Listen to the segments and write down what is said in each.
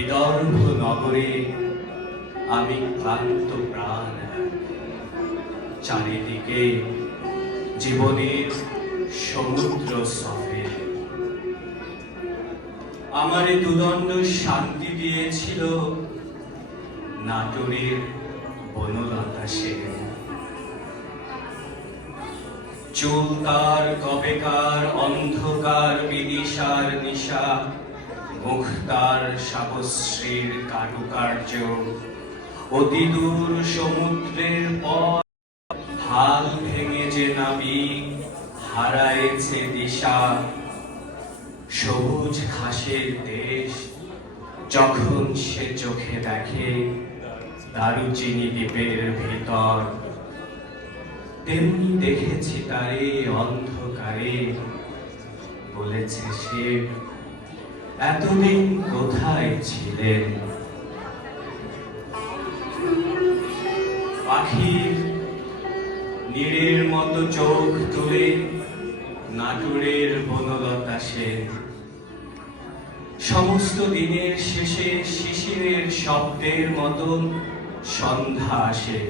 বিদর্ভ নগরে আমি ক্লান্ত প্রাণ। চারিদিকে জীবনের সমুদ্র সফে। আমারে দুদণ্ড শান্তি দিয়েছিল নাটোরের বনলতা সেন। চুল তার কবেকার, অন্ধকার, বিদিশার নিশা মুখ তার সাবশ্রীর কারুকার্য। অতি দূর সমুদ্রের পর হাল ভেঙে যে নাবিক হারায়েছে দিশা। সবুজ ঘাসের দেশ, যখন সে চোখে দেখে, দারুচিনি দ্বীপের ভিতর। তেমনি দেখেছি তারে অন্ধকারে, বলেছে সে এতদিন কোথায় ছিলেন? পাখির নীড়ের মতো চোখ তুলে নাটুরের বনলতা সেন। সমস্ত দিনের শেষে শিশিরের শব্দের মতন সন্ধ্যা আসে।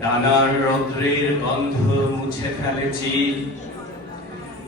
ডানার রৌদ্রের গন্ধ মুছে ফেলেছি।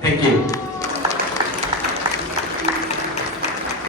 Thank you.